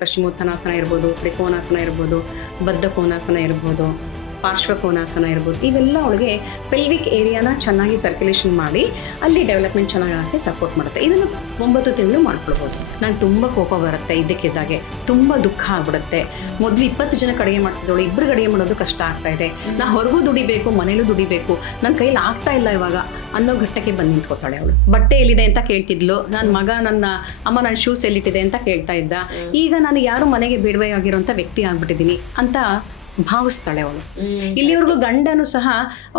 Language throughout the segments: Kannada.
ಪಶ್ಚಿಮೋತ್ತನಾಸನ ಇರ್ಬೋದು, ತ್ರಿಕೋನಾಸನ ಇರ್ಬೋದು, ಬದ್ಧ ಕೋನಾಸನ ಇರ್ಬೋದು, ಪಾರ್ಶ್ವ ಕೋನಾಸನ ಇರ್ಬೋದು, ಇವೆಲ್ಲ ಅವಳಿಗೆ ಪೆಲ್ವಿಕ್ ಏರಿಯಾನ ಚೆನ್ನಾಗಿ ಸರ್ಕ್ಯುಲೇಷನ್ ಮಾಡಿ ಅಲ್ಲಿ ಡೆವಲಪ್ಮೆಂಟ್ ಚೆನ್ನಾಗಿ ಸಪೋರ್ಟ್ ಮಾಡುತ್ತೆ. ಇದನ್ನು 9 ತಿಂಗಳು ಮಾಡ್ಕೊಳ್ಬೋದು. ನಂಗೆ ತುಂಬ ಕೋಪ ಬರುತ್ತೆ, ಇದ್ದಕ್ಕಿದ್ದಾಗೆ ತುಂಬ ದುಃಖ ಆಗ್ಬಿಡುತ್ತೆ. ಮೊದಲು 20 ಜನಕ್ಕೆ ಅಡುಗೆ ಮಾಡ್ತಿದ್ದವಳು 2 ಅಡುಗೆ ಮಾಡೋದು ಕಷ್ಟ ಆಗ್ತಾ ಇದೆ. ನಾ ಹೊರಗೂ ದುಡಿಬೇಕು, ಮನೇಲೂ ದುಡಿಬೇಕು, ನನ್ನ ಕೈಲಿ ಆಗ್ತಾ ಇಲ್ಲ ಇವಾಗ ಅನ್ನೋ ಘಟ್ಟಕ್ಕೆ ಬಂದು ನಿಂತ್ಕೋತಾಳೆ ಅವಳು. ಬಟ್ಟೆ ಎಲ್ಲಿದೆ ಅಂತ ಕೇಳ್ತಿದ್ಲು, ನನ್ನ ಮಗ ನನ್ನ ಅಮ್ಮ ನನ್ನ ಶೂಸ್ ಎಲ್ಲಿಟ್ಟಿದೆ ಅಂತ ಕೇಳ್ತಾ ಇದ್ದ. ಈಗ ನಾನು ಯಾರು ಮನೆಗೆ ಬೇಡವೇ ಆಗಿರೋಂಥ ವ್ಯಕ್ತಿ ಆಗ್ಬಿಟ್ಟಿದ್ದೀನಿ ಅಂತ ಭಾವಿಸ್ತಾಳೆ ಅವಳು. ಇಲ್ಲಿವರೆಗೂ ಗಂಡನು ಸಹ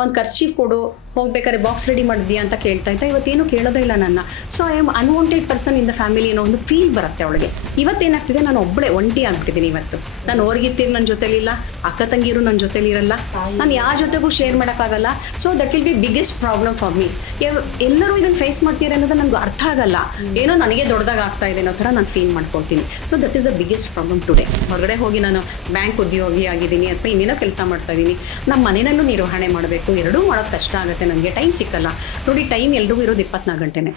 ಒಂದು ಖರ್ಚೀಫ್ ಕೊಡು, ಹೋಗ್ಬೇಕಾದ್ರೆ ಬಾಕ್ಸ್ ರೆಡಿ ಮಾಡಿದ್ಯಾ ಅಂತ ಕೇಳ್ತಾ ಇದ್ದ. ಇವತ್ತೇನು ಕೇಳೋದೇ ಇಲ್ಲ ನನ್ನ. So I am unwanted person in the family ಅನ್ನೋ ಒಂದು ಫೀಲ್ ಬರುತ್ತೆ ಅವಳಿಗೆ. ಇವತ್ತೇನಾಗ್ತಿದೆ, ನಾನು ಒಬ್ಬಳೇ ಒಂಟಿ ಆಗ್ಬಿಟ್ಟಿದ್ದೀನಿ. ಇವತ್ತು ನಾನು ಹೊರಗಿತ್ತೀರು ನನ್ನ ಜೊತೆಲಿಲ್ಲ, ಅಕ್ಕ ತಂಗಿರು ನನ್ನ ಜೊತೆಲಿ ಇರಲ್ಲ, ನಾನು ಯಾರ ಜೊತೆಗೂ ಶೇರ್ ಮಾಡೋಕ್ಕಾಗಲ್ಲ. So that will be biggest problem for me. ಎಲ್ಲರೂ ಇದನ್ನು ಫೇಸ್ ಮಾಡ್ತೀರ ಅನ್ನೋದು ನನಗೆ ಅರ್ಥ ಆಗಲ್ಲ. ಏನೋ ನನಗೆ ದೊಡ್ಡದಾಗ ಆಗ್ತಾ ಇದೆ ಅನ್ನೋ ಥರ ನಾನು ಫೀಲ್ ಮಾಡ್ಕೊಳ್ತೀನಿ. So that is the biggest problem today. ಹೊರಗಡೆ ಹೋಗಿ ನಾನು ಬ್ಯಾಂಕ್ ಉದ್ಯೋಗಿ ಆಗಿದ್ದೀನಿ ಅಥವಾ ಇನ್ನೇನೋ ಕೆಲಸ ಮಾಡ್ತಾ ಇದ್ದೀನಿ, ನಮ್ಮ ಮನೆಯಲ್ಲೂ ನಿರ್ವಹಣೆ ಮಾಡಬೇಕು, ಎರಡೂ ಮಾಡೋದು ಕಷ್ಟ ಆಗುತ್ತೆ. ನನಗೆ ಟೈಮ್ ಸಿಕ್ಕಲ್ಲ ನೋಡಿ. ಟೈಮ್ ಎಲ್ರಿಗೂ ಇರೋದು 24 ಗಂಟೆನೇ.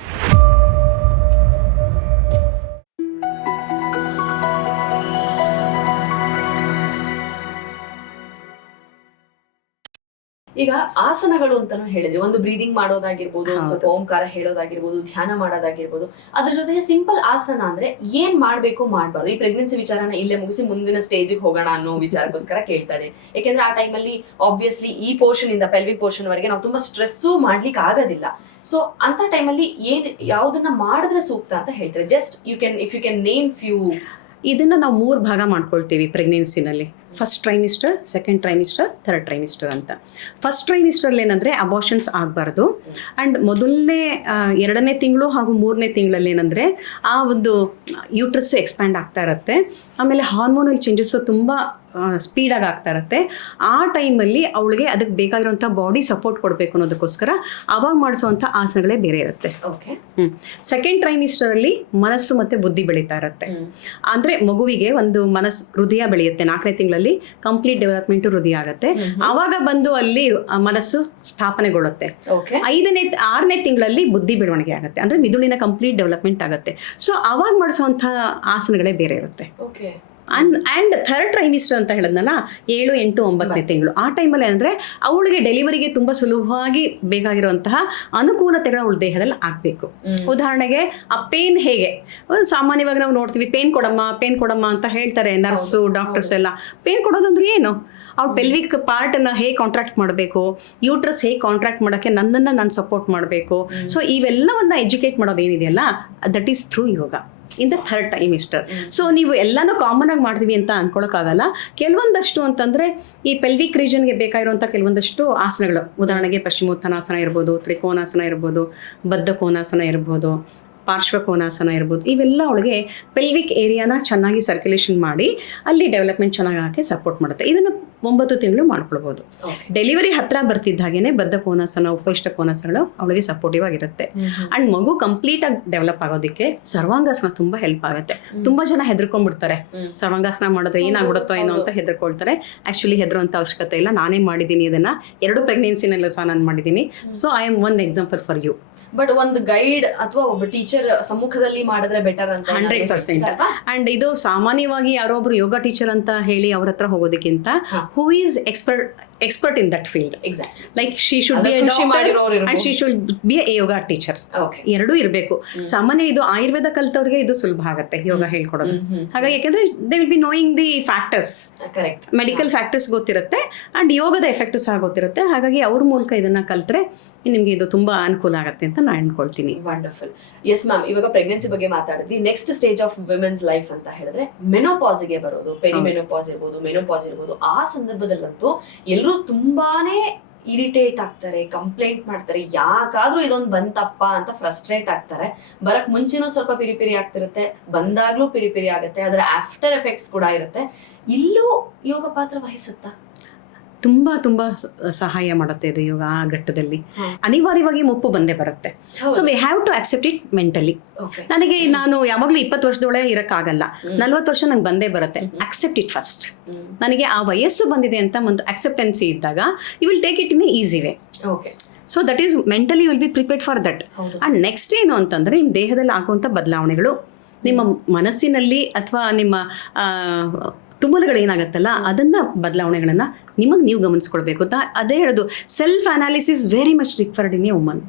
ಈಗ ಆಸನಗಳು ಅಂತಾನು ಹೇಳಿದ್ರಿ, ಒಂದು ಬ್ರೀದಿಂಗ್ ಮಾಡೋದಾಗಿರ್ಬೋದು, ಸ್ವಲ್ಪ ಓಂಕಾರ ಹೇಳೋದಾಗಿರ್ಬೋದು, ಧ್ಯಾನ ಮಾಡೋದಾಗಿರ್ಬೋದು. ಅದ್ರ ಜೊತೆಗೆ ಸಿಂಪಲ್ ಆಸನ ಅಂದ್ರೆ ಏನ್ ಮಾಡ್ಬೇಕು ಮಾಡ್ಬಾರ್ದು, ಈ ಪ್ರೆಗ್ನೆನ್ಸಿ ವಿಚಾರನ ಇಲ್ಲೇ ಮುಗಿಸಿ ಮುಂದಿನ ಸ್ಟೇಜಿಗೆ ಹೋಗೋಣ ಅನ್ನೋ ವಿಚಾರಕ್ಕೋಸ್ಕರ ಕೇಳ್ತಾ ಇದೆ. ಯಾಕೆಂದ್ರೆ ಆ ಟೈಮಲ್ಲಿ ಆಬ್ವಿಯಸ್ಲಿ ಈ ಪೋರ್ಷನ್ ಇಂದ ಪೆಲ್ವಿಕ್ ಪೋರ್ಷನ್ ವರೆಗೆ ನಾವು ತುಂಬಾ ಸ್ಟ್ರೆಸ್ಸು ಮಾಡ್ಲಿಕ್ಕೆ ಆಗೋದಿಲ್ಲ. ಸೊ ಅಂತ ಟೈಮಲ್ಲಿ ಯಾವ್ದನ್ನ ಮಾಡಿದ್ರೆ ಸೂಕ್ತ ಅಂತ ಹೇಳ್ತಾರೆ. Just if you can name few. ಇದನ್ನು ನಾವು 3 ಭಾಗ ಮಾಡ್ಕೊಳ್ತೀವಿ ಪ್ರೆಗ್ನೆನ್ಸಿನಲ್ಲಿ. First trimester, second trimester, third trimester ಅಂತ. ಫಸ್ಟ್ ಟ್ರೈಮಿಸ್ಟರಲ್ಲಿ ಏನಂದರೆ ಅಬಾರ್ಷನ್ಸ್ ಆಗಬಾರ್ದು. ಆ್ಯಂಡ್ ಮೊದಲನೇ 2ನೇ ತಿಂಗಳು ಹಾಗೂ 3ನೇ ತಿಂಗಳಲ್ಲಿ ಏನಂದರೆ ಆ ಒಂದು ಯೂಟ್ರಸ್ಸು ಎಕ್ಸ್ಪ್ಯಾಂಡ್ ಆಗ್ತಾ ಇರುತ್ತೆ. ಆಮೇಲೆ ಹಾರ್ಮೋನಲ್ ಚೇಂಜಸ್ಸು ತುಂಬ ಸ್ಪೀಡಾಗಿ ಆಗ್ತಾ ಇರುತ್ತೆ. ಆ ಟೈಮಲ್ಲಿ ಅವಳಿಗೆ ಅದಕ್ಕೆ ಬೇಕಾಗಿರೋಂಥ ಬಾಡಿ ಸಪೋರ್ಟ್ ಕೊಡಬೇಕು ಅನ್ನೋದಕ್ಕೋಸ್ಕರ ಆವಾಗ ಮಾಡಿಸುವಂಥ ಆಸನಗಳೇ ಬೇರೆ ಇರುತ್ತೆ. ಸೆಕೆಂಡ್ ಟ್ರೈಮಿಸ್ಟರಲ್ಲಿ ಮನಸ್ಸು ಮತ್ತು ಬುದ್ಧಿ ಬೆಳೀತಾ ಇರುತ್ತೆ. ಅಂದರೆ ಮಗುವಿಗೆ ಒಂದು ಹೃದಯ ಬೆಳೆಯುತ್ತೆ. 4ನೇ ತಿಂಗಳಲ್ಲಿ ಕಂಪ್ಲೀಟ್ ಡೆವಲಪ್ಮೆಂಟ್ ಹೃದಯ ಆಗುತ್ತೆ. ಆವಾಗ ಬಂದು ಅಲ್ಲಿ ಮನಸ್ಸು ಸ್ಥಾಪನೆಗೊಳ್ಳುತ್ತೆ. 6ನೇ ತಿಂಗಳಲ್ಲಿ ಬುದ್ಧಿ ಬೆಳವಣಿಗೆ ಆಗುತ್ತೆ, ಅಂದರೆ ಮಿದುಳಿನ ಕಂಪ್ಲೀಟ್ ಡೆವಲಪ್ಮೆಂಟ್ ಆಗುತ್ತೆ. ಸೊ ಆವಾಗ ಮಾಡಿಸುವಂಥ ಆಸನಗಳೇ ಬೇರೆ ಇರುತ್ತೆ. ಆ್ಯಂಡ್ ಥರ್ಡ್ ಟ್ರೈಮಿಸ್ಟರ್ ಅಂತ ಹೇಳಿದ್ನಲ್ಲ, 7, 8, 9ನೇ ತಿಂಗಳು, ಆ ಟೈಮಲ್ಲಿ ಅಂದರೆ ಅವಳಿಗೆ ಡೆಲಿವರಿಗೆ ತುಂಬ ಸುಲಭವಾಗಿ ಬೇಕಾಗಿರುವಂತಹ ಅನುಕೂಲತೆಗಳು ಅವಳ ದೇಹದಲ್ಲಿ ಆಗಬೇಕು. ಉದಾಹರಣೆಗೆ ಆ ಪೇನ್ ಹೇಗೆ ಸಾಮಾನ್ಯವಾಗಿ ನಾವು ನೋಡ್ತೀವಿ, ಪೇನ್ ಕೊಡಮ್ಮ ಅಂತ ಹೇಳ್ತಾರೆ ನರ್ಸು, ಡಾಕ್ಟರ್ಸ್ ಎಲ್ಲ. ಪೇನ್ ಕೊಡೋದಂದ್ರೆ ಏನು? ಅವ್ರು ಪೆಲ್ವಿಕ್ ಪಾರ್ಟನ್ನು ಹೇಗೆ ಕಾಂಟ್ರಾಕ್ಟ್ ಮಾಡಬೇಕು, ಯೂಟ್ರಸ್ ಹೇಗೆ ಕಾಂಟ್ರಾಕ್ಟ್ ಮಾಡೋಕ್ಕೆ ನನ್ನನ್ನು ನಾನು ಸಪೋರ್ಟ್ ಮಾಡಬೇಕು. ಸೊ ಇವೆಲ್ಲವನ್ನು ಎಜುಕೇಟ್ ಮಾಡೋದೇನಿದೆಯಲ್ಲ, that is through yoga in the third trimester. So ನೀವು ಎಲ್ಲನೂ ಕಾಮನ್ ಆಗಿ ಮಾಡ್ತೀವಿ ಅಂತ ಅನ್ಕೊಳಕ್ಕಾಗಲ್ಲ. ಕೆಲವೊಂದಷ್ಟು ಅಂತಂದರೆ ಈ ಪೆಲ್ವಿಕ್ ರೀಜನ್ಗೆ ಬೇಕಾಗಿರುವಂಥ ಕೆಲವೊಂದಷ್ಟು ಆಸನಗಳು, ಉದಾಹರಣೆಗೆ ಪಶ್ಚಿಮೋತ್ತನಾಸನ ಇರ್ಬೋದು, ತ್ರಿಕೋನಾಸನ ಇರ್ಬೋದು, ಬದ್ಧ ಕೋನಾಸನ ಇರ್ಬೋದು, ಪಾರ್ಶ್ವ ಕೋನಾಸನ ಇರ್ಬೋದು, ಇವೆಲ್ಲ ಅವಳಿಗೆ ಪೆಲ್ವಿಕ್ ಏರಿಯಾನ ಚೆನ್ನಾಗಿ ಸರ್ಕ್ಯುಲೇಷನ್ ಮಾಡಿ ಅಲ್ಲಿ ಡೆವಲಪ್ಮೆಂಟ್ ಚೆನ್ನಾಗಿ ಸಪೋರ್ಟ್ ಮಾಡುತ್ತೆ. ಇದನ್ನು 9 ತಿಂಗಳು ಮಾಡ್ಕೊಳ್ಬೋದು. ಡೆಲಿವರಿ ಹತ್ರ ಬರ್ತಿದ್ದ ಹಾಗೇನೆ ಬದ್ಧ ಕೋನಾಸನ, ಉಪವಿಷ್ಟ ಕೋನಾಸನಗಳು ಅವಳಿಗೆ ಸಪೋರ್ಟಿವ್ ಆಗಿರುತ್ತೆ. ಅಂಡ್ ಮಗು ಕಂಪ್ಲೀಟ್ ಆಗಿ ಡೆವಲಪ್ ಆಗೋದಕ್ಕೆ ಸರ್ವಾಂಗಾಸನ ತುಂಬಾ ಹೆಲ್ಪ್ ಆಗುತ್ತೆ. ತುಂಬಾ ಜನ ಹೆದರ್ಕೊಂಡ್ಬಿಡ್ತಾರೆ, ಸರ್ವಾಂಗಾಸನ ಮಾಡಿದ್ರೆ ಏನಾಗ್ಬಿಡುತ್ತೋ ಏನೋ ಅಂತ ಹೆದರ್ಕೊಳ್ತಾರೆ. ಆಕ್ಚುಲಿ ಹೆದರುವಂತ ಅವಶ್ಯಕತೆ ಇಲ್ಲ. ನಾನೇ ಮಾಡಿದ್ದೀನಿ ಇದನ್ನ, 2 ಪ್ರೆಗ್ನೆನ್ಸಿನಲ್ಲೂ ಸಹ ನಾನು ಮಾಡಿದ್ದೀನಿ. So I am one example for you. But ಒಂದು ಗೈಡ್ ಅಥವಾ ಒಬ್ಬ ಟೀಚರ್ ಸಮ್ಮುಖದಲ್ಲಿ ಮಾಡಿದ್ರೆ ಬೆಟರ್ ಅಂತ 100%. ಅಂಡ್ ಇದು ಸಾಮಾನ್ಯವಾಗಿ ಯಾರೋ ಒಬ್ರು ಯೋಗ ಟೀಚರ್ ಅಂತ ಹೇಳಿ ಅವ್ರ ಹತ್ರ ಹೋಗೋದಕ್ಕಿಂತ who is expert in that field. Exactly. Like she should be a doctor and she should be a yoga teacher. ಎರಡೂ ಇರಬೇಕು. ಸಾಮಾನ್ಯ ಇದು ಆಯುರ್ವೇದ ಕಲ್ತವ್ರಿಗೆ ಇದು ಸುಲಭ ಆಗುತ್ತೆ ಯೋಗ ಹೇಳ್ಕೊಡೋದು. ಹಾಗಾಗಿ ಯಾಕಂದ್ರೆ they will be knowing the factors, medical factors ಗೊತ್ತಿರುತ್ತೆ ಅಂಡ್ ಯೋಗದ ಎಫೆಕ್ಟ್ ಸಹ ಗೊತ್ತಿರುತ್ತೆ. ಹಾಗಾಗಿ ಅವ್ರ ಮೂಲಕ ಇದನ್ನ ಕಲ್ತ್ರೆ ನಿಮ್ಗೆ ಇದು ತುಂಬಾ ಅನುಕೂಲ ಆಗುತ್ತೆ ಅಂತ ನಾನು ಅನ್ಕೊಳ್ತೀನಿ. ವಂಡರ್ಫುಲ್. ಎಸ್ ಮ್ಯಾಮ್, ಇವಾಗ ಪ್ರೆಗ್ನೆನ್ಸಿ ಬಗ್ಗೆ ಮಾತಾಡಿದ್ವಿ. Next stage of women's life ಅಂತ ಹೇಳಿದ್ರೆ ಮೆನೋಪಾಸ್ಗೆ ಬರೋದು, ಪೆರಿಮೆನೋಪಾಸ್ ಇರ್ಬೋದು, ಮೆನೋಪಾಸ್ ಇರ್ಬೋದು. ಆ ಸಂದರ್ಭದಲ್ಲಂತೂ ಎಲ್ಲರೂ ತುಂಬಾನೇ ಇರಿಟೇಟ್ ಆಗ್ತಾರೆ, ಕಂಪ್ಲೇಂಟ್ ಮಾಡ್ತಾರೆ, ಯಾಕಾದ್ರೂ ಇದೊಂದು ಬಂತಪ್ಪ ಅಂತ ಫ್ರಸ್ಟ್ರೇಟ್ ಆಗ್ತಾರೆ. ಬರಕ್ ಮುಂಚೆನೂ ಸ್ವಲ್ಪ ಪಿರಿಪಿರಿ ಆಗ್ತಿರುತ್ತೆ, ಬಂದಾಗ್ಲೂ ಪಿರಿಪಿರಿ ಆಗುತ್ತೆ, ಅದರ ಆಫ್ಟರ್ ಎಫೆಕ್ಟ್ಸ್ ಕೂಡ ಇರುತ್ತೆ. ಇಲ್ಲೂ ಯೋಗ ಪಾತ್ರ ವಹಿಸುತ್ತಾ? ತುಂಬಾ ತುಂಬಾ ಸಹಾಯ ಮಾಡುತ್ತೆ ಇದು ಯೋಗ. ಆ ಘಟ್ಟದಲ್ಲಿ ಅನಿವಾರ್ಯವಾಗಿ ಮುಪ್ಪು ಬಂದೇ ಬರುತ್ತೆ. So we have to accept it mentally. ನಾನು ಯಾವಾಗ್ಲೂ 20 ವರ್ಷದೊಳಗೆ ಇರಕ್ಕಾಗಲ್ಲ, 40 ವರ್ಷ ನಂಗೆ ಬಂದೇ ಬರುತ್ತೆ. Accept it first. ನನಗೆ ಆ ವಯಸ್ಸು ಬಂದಿದೆ ಅಂತ ಒಂದು ಅಕ್ಸೆಪ್ಟೆನ್ಸಿ ಇದ್ದಾಗ you will take it in a easy way. So that is mentally will be prepared for that. And next ಏನು ಅಂತಂದ್ರೆ ನಿಮ್ಮ ದೇಹದಲ್ಲಿ ಆಗುವಂಥ ಬದಲಾವಣೆಗಳು ನಿಮ್ಮ ಮನಸ್ಸಿನಲ್ಲಿ ಅಥವಾ ನಿಮ್ಮ ತುಮಲುಗಳೇನಾಗತ್ತಲ್ಲ ಅದನ್ನು ಬದಲಾವಣೆಗಳನ್ನು ನಿಮಗೆ ನೀವು ಗಮನಿಸ್ಕೊಳ್ಬೇಕು. ಅದೇ ಹೇಳೋದು, self analysis very much required in a woman.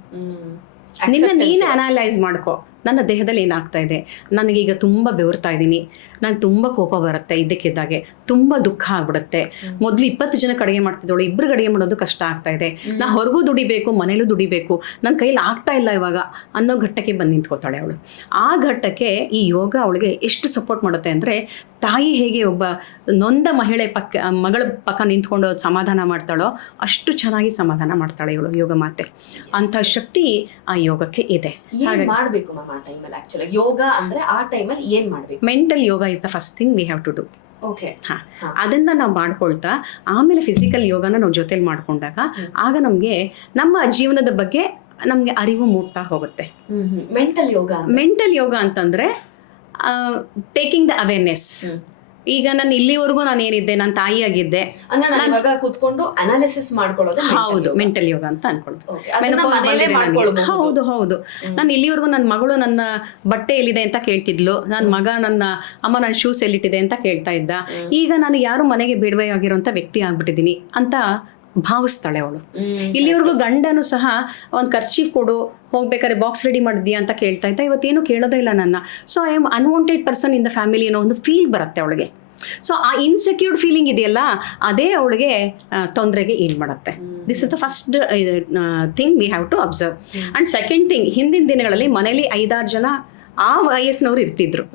ನಿನ್ನ ನೀನು ಅನಲೈಸ್ ಮಾಡ್ಕೊ, ನನ್ನ ದೇಹದಲ್ಲಿ ಏನಾಗ್ತಾ ಇದೆ, ನನಗೀಗ ತುಂಬ ಬೆವರ್ತಾ ಇದ್ದೀನಿ, ನಂಗೆ ತುಂಬ ಕೋಪ ಬರುತ್ತೆ, ಇದ್ದಕ್ಕಿದ್ದಾಗೆ ತುಂಬ ದುಃಖ ಆಗ್ಬಿಡುತ್ತೆ. ಮೊದಲು 20 ಜನಕ್ಕೆ ಅಡುಗೆ ಮಾಡ್ತಿದ್ದವಳು 2 ಅಡುಗೆ ಮಾಡೋದು ಕಷ್ಟ ಆಗ್ತಾ ಇದೆ, ನಾ ಹೊರಗೂ ದುಡಿಬೇಕು ಮನೇಲೂ ದುಡಿಬೇಕು, ನನ್ನ ಕೈಯಲ್ಲಿ ಆಗ್ತಾ ಇಲ್ಲ ಇವಾಗ ಅನ್ನೋ ಘಟ್ಟಕ್ಕೆ ಬಂದು ನಿಂತ್ಕೋತಾಳೆ ಅವಳು. ಆ ಘಟ್ಟಕ್ಕೆ ಈ ಯೋಗ ಅವಳಿಗೆ ಎಷ್ಟು ಸಪೋರ್ಟ್ ಮಾಡುತ್ತೆ ಅಂದರೆ, ತಾಯಿ ಹೇಗೆ ಒಬ್ಬ ನೊಂದ ಮಹಿಳೆ ಮಗಳ ಪಕ್ಕ ನಿಂತ್ಕೊಂಡು ಸಮಾಧಾನ ಮಾಡ್ತಾಳೋ ಅಷ್ಟು ಚೆನ್ನಾಗಿ ಸಮಾಧಾನ ಮಾಡ್ತಾಳೆ ಇವಳು ಯೋಗ ಮಾತೆ. ಅಂಥ ಶಕ್ತಿ ಆ ಯೋಗಕ್ಕೆ ಇದೆ. ಮಾಡಬೇಕು ಮ್ಯಾಮ್ ಆ ಟೈಮಲ್ಲಿ ಆಕ್ಚುಲಿ ಯೋಗ ಅಂದ್ರೆ ಆ ಟೈಮಲ್ಲಿ ಏನ್ ಮಾಡಬೇಕು? Mental yoga is the first thing we have to do. Okay, ಅದನ್ನು ನಾವು ಮಾಡ್ಕೊಳ್ತಾ ಆಮೇಲೆ ಫಿಸಿಕಲ್ ಯೋಗನ ನಾವು ಜೊತೆಲಿ ಮಾಡ್ಕೊಂಡಾಗ ಆಗ ನಮಗೆ ನಮ್ಮ ಜೀವನದ ಬಗ್ಗೆ ನಮಗೆ ಅರಿವು ಮೂಡ್ತಾ ಹೋಗುತ್ತೆ. ಮೆಂಟಲ್ ಯೋಗ ಅಂತಂದರೆ ಟೇಕಿಂಗ್ ದ ಅವೇರ್ನೆಸ್. ಈಗ ನಾನು ಇಲ್ಲಿವರೆಗೂ ನಾನು ಏನಿದ್ದೆ, ನಾನು ತಾಯಿಯಾಗಿದ್ದೆ ಅಂದ್ರೆ ನಾನು ಇವಾಗ ಕೂತ್ಕೊಂಡು ಅನಾಲಿಸಿಸ್ ಮಾಡ್ಕೊಳ್ಳೋದು ಹೌದು ಮೆಂಟಲ್ ಯೋಗ ಅಂತ ಅನ್ಕೊಳ್ಬೋದು. ಹೌದು ಹೌದು. ನಾನು ಇಲ್ಲಿವರೆಗೂ ನನ್ನ ಮಗಳು ನನ್ನ ಬಟ್ಟೆ ಎಲ್ಲಿದೆ ಅಂತ ಕೇಳ್ತಿದ್ಲು, ನನ್ನ ಮಗ ನನ್ನ ಅಮ್ಮ ನನ್ನ ಶೂಸ್ ಎಲ್ಲಿಟ್ಟಿದೆ ಅಂತ ಕೇಳ್ತಾ ಇದ್ದ. ಈಗ ನಾನು ಯಾರು ಮನೆಗೆ ಬೇಡವೇ ಆಗಿರೋಂಥ ವ್ಯಕ್ತಿ ಆಗ್ಬಿಟ್ಟಿದ್ದೀನಿ ಅಂತ ಭಾವಿಸ್ತಾಳೆ ಅವಳು. ಇಲ್ಲಿವರೆಗೂ ಗಂಡನು ಸಹ ಒಂದು ಕರ್ಚೀಫ್ ಕೊಡು, ಹೋಗ್ಬೇಕಾದ್ರೆ ಬಾಕ್ಸ್ ರೆಡಿ ಮಾಡಿದ್ಯಾ ಅಂತ ಕೇಳ್ತಾ ಇದ್ದ, ಇವತ್ತೇನು ಕೇಳೋದೇ ಇಲ್ಲ ನನ್ನ. So I am unwanted person in the family ಅನ್ನೋ ಒಂದು ಫೀಲ್ ಬರುತ್ತೆ ಅವಳಿಗೆ. ಸೊ ಆ ಇನ್ಸೆಕ್ಯೂರ್ಡ್ ಫೀಲಿಂಗ್ ಇದೆಯಲ್ಲ, ಅದೇ ಅವಳಿಗೆ ತೊಂದರೆಗೆ ಈಡ್ ಮಾಡುತ್ತೆ. This is the first thing we have to observe. And second thing, ಹಿಂದಿನ ದಿನಗಳಲ್ಲಿ ಮನೇಲಿ 5-6 ಜನ ಆ ವಯಸ್ಸಿನವ್ರು ಇರ್ತಿದ್ರು,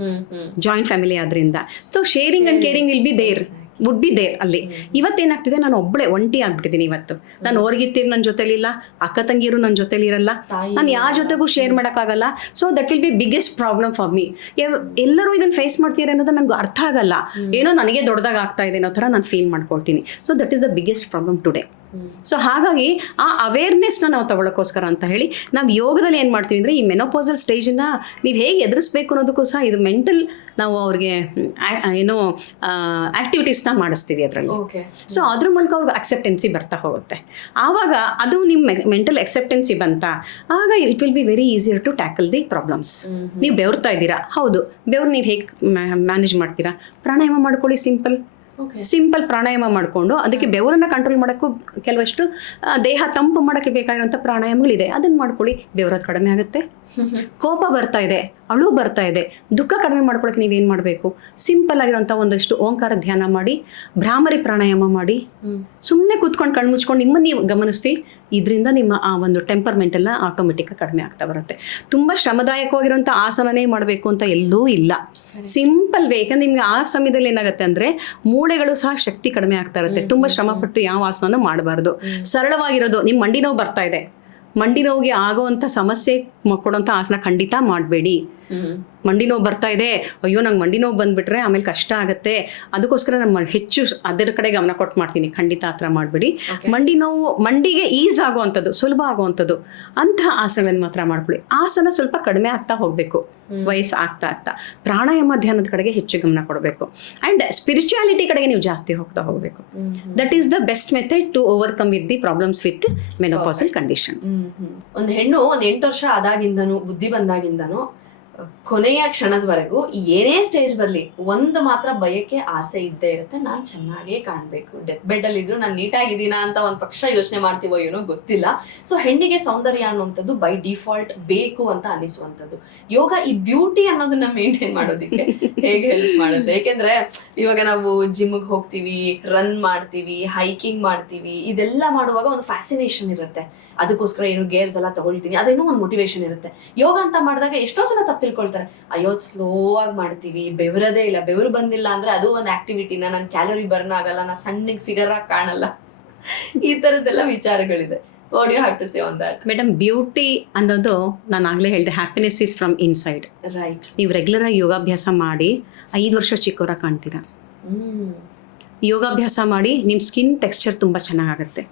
ಜಾಯಿಂಟ್ ಫ್ಯಾಮಿಲಿ ಆದ್ರಿಂದ. So sharing and caring will be there, would be there ಅಲ್ಲಿ. ಇವತ್ತೇನಾಗ್ತಿದೆ, ನಾನು ಒಬ್ಬಳೇ ಒಂಟಿ ಆಗ್ಬಿಟ್ಟಿದ್ದೀನಿ. ಇವತ್ತು ನಾನು ಹೊರಗಿತ್ತೀರಿ ನನ್ನ ಜೊತೆಲಿಲ್ಲ, ಅಕ್ಕ ತಂಗಿರು ನನ್ನ ಜೊತೆಲಿ ಇರಲ್ಲ, ನಾನು ಯಾರ ಜೊತೆಗೂ ಶೇರ್ ಮಾಡೋಕ್ಕಾಗಲ್ಲ. So that will be biggest problem for me. ಎಲ್ಲರೂ ಇದನ್ನು ಫೇಸ್ ಮಾಡ್ತೀರ ಅನ್ನೋದು ನನಗೆ ಅರ್ಥ ಆಗಲ್ಲ, ಏನೋ ನನಗೆ ದೊಡ್ಡದಾಗ ಆಗ್ತಾ ಇದೆ ಅನ್ನೋ ಥರ ನಾನು ಫೀಲ್ ಮಾಡ್ಕೊಳ್ತೀನಿ. So that is the biggest problem today. So ಹಾಗಾಗಿ ಆ ಅವೇರ್ನೆಸ್ನ ನಾವು ತಗೊಳ್ಳೋಕ್ಕೋಸ್ಕರ ಅಂತ ಹೇಳಿ ನಾವು ಯೋಗದಲ್ಲಿ ಏನು ಮಾಡ್ತೀವಿ ಅಂದರೆ, ಈ ಮೆನೋಪಾಸಲ್ ಸ್ಟೇಜಿಂದ ನೀವು ಹೇಗೆ ಎದುರಿಸ್ಬೇಕು ಅನ್ನೋದಕ್ಕೂ ಸಹ ಇದು ಮೆಂಟಲ್ ನಾವು ಅವ್ರಿಗೆ ಏನೋ ಆ್ಯಕ್ಟಿವಿಟೀಸ್ನ ಮಾಡಿಸ್ತೀವಿ ಅದರಲ್ಲಿ. ಸೊ ಅದ್ರ ಮೂಲಕ ಅವ್ರಿಗೆ ಅಕ್ಸೆಪ್ಟೆನ್ಸಿ ಬರ್ತಾ ಹೋಗುತ್ತೆ. ಆವಾಗ ಅದು ನಿಮ್ಮ ಮೆಂಟಲ್ ಅಕ್ಸೆಪ್ಟೆನ್ಸಿ ಬಂತ ಆಗ it will be very easier to tackle the problems. ನೀವು ಬೆವರ್ತಾ ಇದ್ದೀರಾ, ಹೌದು, ಬೆವ್ರು ನೀವು ಹೇಗೆ ಮ್ಯಾನೇಜ್ ಮಾಡ್ತೀರಾ? ಪ್ರಾಣಾಯಾಮ ಮಾಡ್ಕೊಳ್ಳಿ, ಸಿಂಪಲ್ ಪ್ರಾಣಾಯಾಮ ಮಾಡಿಕೊಂಡು ಅದಕ್ಕೆ ಬೆವರನ್ನು ಕಂಟ್ರೋಲ್ ಮಾಡೋಕ್ಕೂ ಕೆಲವಷ್ಟು ದೇಹ ತಂಪು ಮಾಡೋಕ್ಕೆ ಬೇಕಾಗಿರೋಂಥ ಪ್ರಾಣಾಯಾಮಗಳಿದೆ, ಅದನ್ನು ಮಾಡ್ಕೊಳ್ಳಿ. ಬೆವರೋದು ಕಡಿಮೆ ಆಗುತ್ತೆ. ಕೋಪ ಬರ್ತಾ ಇದೆ, ಅಳು ಬರ್ತಾ ಇದೆ, ದುಃಖ ಕಡಿಮೆ ಮಾಡ್ಕೊಳ್ಳೋಕೆ ನೀವೇನು ಮಾಡಬೇಕು? ಸಿಂಪಲ್ ಆಗಿರೋಂಥ ಒಂದಷ್ಟು ಓಂಕಾರ ಧ್ಯಾನ ಮಾಡಿ, ಭ್ರಾಮರಿ ಪ್ರಾಣಾಯಾಮ ಮಾಡಿ, ಸುಮ್ಮನೆ ಕೂತ್ಕೊಂಡು ಕಣ್ಣು ಮುಚ್ಕೊಂಡು ನಿಮ್ಮನ್ನು ನೀವು ಗಮನಿಸಿ. ಇದರಿಂದ ನಿಮ್ಮ ಆ ಒಂದು ಟೆಂಪರ್ಮೆಂಟ್ ಎಲ್ಲ ಆಟೋಮೆಟಿಕ್ಕಾಗಿ ಕಡಿಮೆ ಆಗ್ತಾ ಬರುತ್ತೆ. ತುಂಬ ಶ್ರಮದಾಯಕವಾಗಿರೋಂಥ ಆಸನನೇ ಮಾಡಬೇಕು ಅಂತ ಎಲ್ಲೂ ಇಲ್ಲ, ಸಿಂಪಲ್ ವೇ. ಯಾಕಂದ್ರೆ ನಿಮ್ಗೆ ಆ ಸಮಯದಲ್ಲಿ ಏನಾಗುತ್ತೆ ಅಂದರೆ ಮೂಳೆಗಳು ಸಹ ಶಕ್ತಿ ಕಡಿಮೆ ಆಗ್ತಾ ಇರುತ್ತೆ. ತುಂಬ ಶ್ರಮಪಟ್ಟು ಯಾವ ಆಸನನೂ ಮಾಡಬಾರ್ದು. ಸರಳವಾಗಿರೋದು, ನಿಮ್ಮ ಮಂಡಿ ನೋವು ಬರ್ತಾ ಇದೆ, ಮಂಡಿ ನೋವಿಗೆ ಆಗೋವಂಥ ಸಮಸ್ಯೆ ಕೊಡೋಂಥ ಆಸನ ಖಂಡಿತ ಮಾಡಬೇಡಿ. ಮಂಡಿ ನೋವು ಬರ್ತಾ ಇದೆ, ಅಯ್ಯೋ ನಂಗೆ ಮಂಡಿ ನೋವು ಬಂದುಬಿಟ್ರೆ ಆಮೇಲೆ ಕಷ್ಟ ಆಗುತ್ತೆ, ಅದಕ್ಕೋಸ್ಕರ ನಾನು ಹೆಚ್ಚು ಅದರ ಕಡೆ ಗಮನ ಕೊಟ್ಟು ಮಾಡ್ತೀನಿ, ಖಂಡಿತ ಆ ಥರ ಮಾಡಬೇಡಿ. ಮಂಡಿ ನೋವು ಮಂಡಿಗೆ ಈಸ್ ಆಗೋವಂಥದ್ದು, ಸುಲಭ ಆಗೋವಂಥದ್ದು ಅಂತಹ ಆಸನಗಳನ್ನು ಮಾತ್ರ ಮಾಡ್ಕೊಳ್ಳಿ. ಆಸನ ಸ್ವಲ್ಪ ಕಡಿಮೆ ಆಗ್ತಾ ಹೋಗಬೇಕು ವಯಸ್ಸು ಆಗ್ತಾ. ಪ್ರಾಣಾಯಾಮ ಧ್ಯಾನದ ಕಡೆಗೆ ಹೆಚ್ಚು ಗಮನ ಕೊಡಬೇಕು. ಆ್ಯಂಡ್ ಸ್ಪಿರಿಚುಯಾಲಿಟಿ ಕಡೆಗೆ ನೀವು ಜಾಸ್ತಿ ಹೋಗ್ತಾ ಹೋಗಬೇಕು. That is the best method to overcome with the problems with menopausal condition. ಒಂದು ಹೆಣ್ಣು ಒಂದು 8 ವರ್ಷ ಆದಾಗಿಂದನೂ, ಬುದ್ಧಿ ಬಂದಾಗಿಂದನೂ ಕೊನೆಯ ಕ್ಷಣದವರೆಗೂ ಏನೇ ಸ್ಟೇಜ್ ಬರಲಿ ಒಂದು ಮಾತ್ರ ಬಯಕೆ, ಆಸೆ ಇದ್ದೇ ಇರುತ್ತೆ, ನಾನು ಚೆನ್ನಾಗೇ ಕಾಣಬೇಕು. ಡೆತ್ ಬೆಡ್ ಅಲ್ಲಿ ಇದ್ರು ನಾನು ನೀಟಾಗಿದ್ದೀನಾ ಅಂತ ಒಂದು ಪಕ್ಷ ಯೋಚನೆ ಮಾಡ್ತೀವೋ ಏನೋ ಗೊತ್ತಿಲ್ಲ. ಸೊ ಹೆಣ್ಣಿಗೆ ಸೌಂದರ್ಯ ಅನ್ನುವಂಥದ್ದು ಬೈ ಡಿಫಾಲ್ಟ್ ಬೇಕು ಅಂತ ಅನಿಸುವಂಥದ್ದು. ಯೋಗ ಈ ಬ್ಯೂಟಿ ಅನ್ನೋದನ್ನ ಮೇಂಟೈನ್ ಮಾಡೋದಕ್ಕೆ ಹೇಗೆ ಹೆಲ್ಪ್ ಮಾಡುತ್ತೆ? ಏಕೆಂದ್ರೆ ಇವಾಗ ನಾವು ಜಿಮ್ಗೆ ಹೋಗ್ತೀವಿ, ರನ್ ಮಾಡ್ತೀವಿ, ಹೈಕಿಂಗ್ ಮಾಡ್ತೀವಿ, ಇದೆಲ್ಲ ಮಾಡುವಾಗ ಒಂದು ಫ್ಯಾಸಿನೇಷನ್ ಇರುತ್ತೆ. ಅದಕ್ಕೋಸ್ಕರ ಏನು ಗೇರ್ಸ್ ಎಲ್ಲ ತಗೊಳ್ತೀನಿ, ಅದೇನೋ ಒಂದು ಮೋಟಿವೇಶನ್ ಇರುತ್ತೆ. ಯೋಗ ಅಂತ ಮಾಡಿದಾಗ ಎಷ್ಟೋ ಜನ ತಪ್ಪು ತಿಳ್ಕೊಳ್ತಾರೆ, ಅಯ್ಯೋ ಸ್ಲೋ ಆಗಿ ಮಾಡ್ತೀವಿ, ಬೆವರದೇ ಇಲ್ಲ, ಬೆವರು ಬಂದಿಲ್ಲ ಅಂದ್ರೆ ಅದು ಒಂದು ಆಕ್ಟಿವಿಟಿನ, ನನ್ನ ಕ್ಯಾಲೋರಿ ಬರ್ನ್ ಆಗಲ್ಲ, ನಾನು ಸಣ್ಣಗೆ ಫಿಗರ್ ಆಗಿ ಕಾಣಲ್ಲ, ಈ ಥರದ್ದೆಲ್ಲ ವಿಚಾರಗಳಿದೆ. What you have to say on that? Madam, beauty ಅನ್ನೋದು ನಾನು ಆಗಲೇ ಹೇಳಿದೆ, happiness is from inside. Right. ನೀವು ರೆಗ್ಯುಲರಾಗಿ ಯೋಗಾಭ್ಯಾಸ ಮಾಡಿ 5 ವರ್ಷ ಚಿಕ್ಕವರಾಗಿ ಕಾಣ್ತೀರಾ. ಯೋಗಾಭ್ಯಾಸ ಮಾಡಿ ನಿಮ್ಮ ಸ್ಕಿನ್ ಟೆಕ್ಸ್ಚರ್ ತುಂಬ ಚೆನ್ನಾಗಾಗುತ್ತೆ.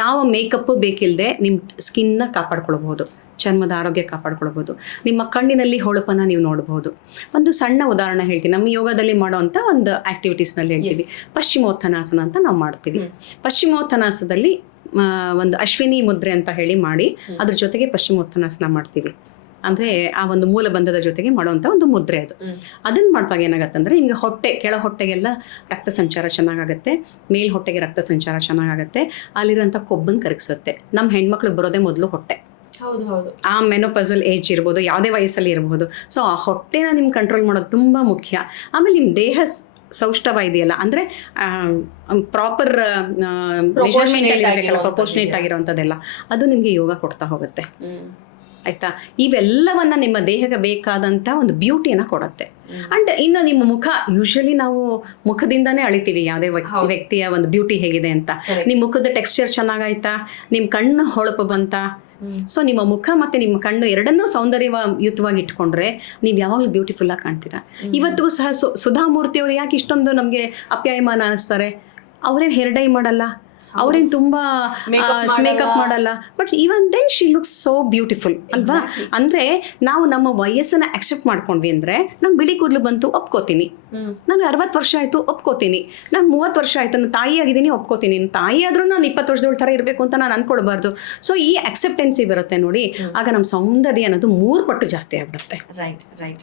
ಯಾವ ಮೇಕಪ್ಪು ಬೇಕಿಲ್ಲದೆ ನಿಮ್ಮ ಸ್ಕಿನ್ನ ಕಾಪಾಡ್ಕೊಳ್ಬೋದು, ಚರ್ಮದ ಆರೋಗ್ಯ ಕಾಪಾಡ್ಕೊಳ್ಬೋದು. ನಿಮ್ಮ ಕಣ್ಣಿನಲ್ಲಿ ಹೊಳಪನ್ನು ನೀವು ನೋಡ್ಬೋದು. ಒಂದು ಸಣ್ಣ ಉದಾಹರಣೆ ಹೇಳ್ತೀನಿ, ನಮ್ಮ ಯೋಗದಲ್ಲಿ ಮಾಡೋವಂಥ ಒಂದು ಆ್ಯಕ್ಟಿವಿಟೀಸ್ನಲ್ಲಿ ಹೇಳ್ತೀವಿ. ಪಶ್ಚಿಮೋತ್ಥಾನಾಸನ ಅಂತ ನಾವು ಮಾಡ್ತೀವಿ. ಪಶ್ಚಿಮೋತ್ಥಾನಾಸನದಲ್ಲಿ ಒಂದು ಅಶ್ವಿನಿ ಮುದ್ರೆ ಅಂತ ಹೇಳಿ ಮಾಡಿ, ಅದ್ರ ಜೊತೆಗೆ ಪಶ್ಚಿಮೋತ್ಥಾನಾಸನ ಮಾಡ್ತೀವಿ. ಅಂದರೆ ಆ ಒಂದು ಮೂಲಬಂಧದ ಜೊತೆಗೆ ಮಾಡುವಂಥ ಒಂದು ಮುದ್ರೆ ಅದು. ಅದನ್ನು ಮಾಡುವಾಗ ಏನಾಗುತ್ತೆ ಅಂದರೆ ನಿಮಗೆ ಹೊಟ್ಟೆ ಕೆಳ ಹೊಟ್ಟೆಗೆಲ್ಲ ರಕ್ತ ಸಂಚಾರ ಚೆನ್ನಾಗಾಗುತ್ತೆ, ಮೇಲ್ ಹೊಟ್ಟೆಗೆ ರಕ್ತ ಸಂಚಾರ ಚೆನ್ನಾಗಾಗುತ್ತೆ, ಅಲ್ಲಿರೋಂಥ ಕೊಬ್ಬನ್ನು ಕರಗಿಸುತ್ತೆ. ನಮ್ಮ ಹೆಣ್ಮಕ್ಳಿಗೆ ಬರೋದೇ ಮೊದಲು ಹೊಟ್ಟೆ. ಹೌದು ಹೌದು. ಆ ಮೆನೋಪಸಲ್ ಏಜ್ ಇರ್ಬೋದು, ಯಾವುದೇ ವಯಸ್ಸಲ್ಲಿ ಇರ್ಬೋದು. ಸೊ ಆ ಹೊಟ್ಟೆನ ನಿಮ್ಗೆ ಕಂಟ್ರೋಲ್ ಮಾಡೋದು ತುಂಬ ಮುಖ್ಯ. ಆಮೇಲೆ ನಿಮ್ಮ ದೇಹ ಸೌಷ್ಠವ ಇದೆಯಲ್ಲ, ಅಂದರೆ ಪ್ರಾಪರ್ ಮೆಜರ್ಮೆಂಟಲ್ಲಿ ಪ್ರಪೋರ್ಷನೇಟ್ ಆಗಿರೋವಂಥದ್ದೆಲ್ಲ ಅದು ನಿಮಗೆ ಯೋಗ ಕೊಡ್ತಾ ಹೋಗುತ್ತೆ. ಆಯಿತಾ? ಇವೆಲ್ಲವನ್ನ ನಿಮ್ಮ ದೇಹಕ್ಕೆ ಬೇಕಾದಂಥ ಒಂದು ಬ್ಯೂಟಿಯನ್ನು ಕೊಡುತ್ತೆ. ಅಂಡ್ ಇನ್ನು ನಿಮ್ಮ ಮುಖ, ಯೂಶಲಿ ನಾವು ಮುಖದಿಂದಾನೇ ಅಳಿತೀವಿ ಯಾವುದೇ ವ್ಯಕ್ತಿಯ ಒಂದು ಬ್ಯೂಟಿ ಹೇಗಿದೆ ಅಂತ. ನಿಮ್ಮ ಮುಖದ ಟೆಕ್ಸ್ಚರ್ ಚೆನ್ನಾಗಾಯ್ತಾ, ನಿಮ್ಮ ಕಣ್ಣು ಹೊಳಪು ಬಂತ, ಸೊ ನಿಮ್ಮ ಮುಖ ಮತ್ತು ನಿಮ್ಮ ಕಣ್ಣು ಎರಡನ್ನೂ ಸೌಂದರ್ಯಯುತವಾಗಿ ಇಟ್ಕೊಂಡ್ರೆ ನೀವು ಯಾವಾಗಲೂ ಬ್ಯೂಟಿಫುಲ್ ಆಗಿ ಕಾಣ್ತೀರಾ. ಇವತ್ತಿಗೂ ಸಹ ಸುಧಾಮೂರ್ತಿ ಅವರು ಯಾಕೆ ಇಷ್ಟೊಂದು ನಮಗೆ ಅಪ್ಯಾಯಮಾನ ಅನ್ನಿಸ್ತಾರೆ? ಅವರೇನು ಹೇರ್ ಡೈ ಮಾಡಲ್ಲ, ಅವ್ರೇನು ತುಂಬ ಮೇಕಪ್ ಮಾಡಲ್ಲ, but even then she looks so beautiful ಅಲ್ವಾ? ಅಂದರೆ ನಾವು ನಮ್ಮ ವಯಸ್ಸನ್ನು ಅಕ್ಸೆಪ್ಟ್ ಮಾಡ್ಕೊಂಡ್ವಿ ಅಂದರೆ, ನಂಗೆ ಬಿಳಿ ಕೂದಲು ಬಂತು ಒಪ್ಕೋತೀನಿ, ನಾನು 60 ವರ್ಷ ಆಯಿತು ಒಪ್ಕೋತೀನಿ, ನಂಗೆ 30 ವರ್ಷ ಆಯಿತು, ನಾನು ತಾಯಿ ಆಗಿದ್ದೀನಿ ಒಪ್ಕೋತೀನಿ, ನನ್ನ ತಾಯಿ ಆದರೂ ನಾನು 20 ವರ್ಷದೊಳ ಥರ ಇರಬೇಕು ಅಂತ ನಾನು ಅಂದ್ಕೊಳ್ಬಾರ್ದು. ಸೊ ಈ ಅಕ್ಸೆಪ್ಟೆನ್ಸಿ ಬರುತ್ತೆ ನೋಡಿ, ಆಗ ನಮ್ಮ ಸೌಂದರ್ಯ ಅನ್ನೋದು 3 ಪಟ್ಟು ಜಾಸ್ತಿ ಆಗಿಬಿಡುತ್ತೆ. Right right.